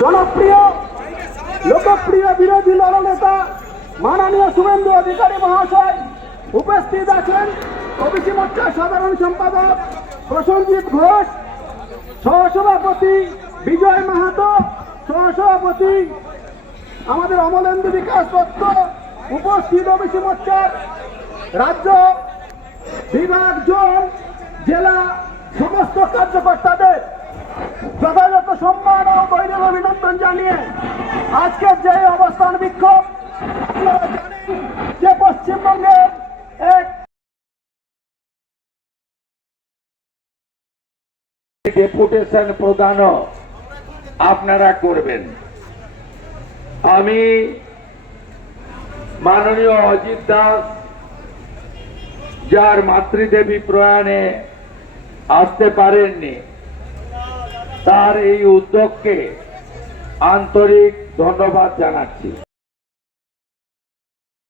জনপ্রিয়, লোকপ্রিয় বিরোধী দলনেতা মাননীয় শুভেন্দু অধিকারী মহাশয় উপস্থিত আছেন। ওবিসি মোর্চার সাধারণ সম্পাদক প্রসঞ্জিৎ ঘোষ, সহসভাপতি বিজয় মাহাতো, সহসভাপতি আমাদের অমলেন্দু বিকাশ দত্ত উপস্থিত ওবিসি মোর্চার রাজ্য বিভাগ জোন জেলা সমস্ত কার্যকর্তাদের যথাযথ সম্মান ও গৌরব অভিনন্দন জানিয়ে আজকের যে অবস্থান বিক্ষোভ যে পশ্চিমবঙ্গের এক ডেপুটেশন প্রদানও আপনারা করবেন। আমি মাননীয় অজিত দাস যার মাতৃদেবী প্রয়াণে আসতে পারেননি তার এই উদ্যোগকে আন্তরিক ধন্যবাদ জানাচ্ছি।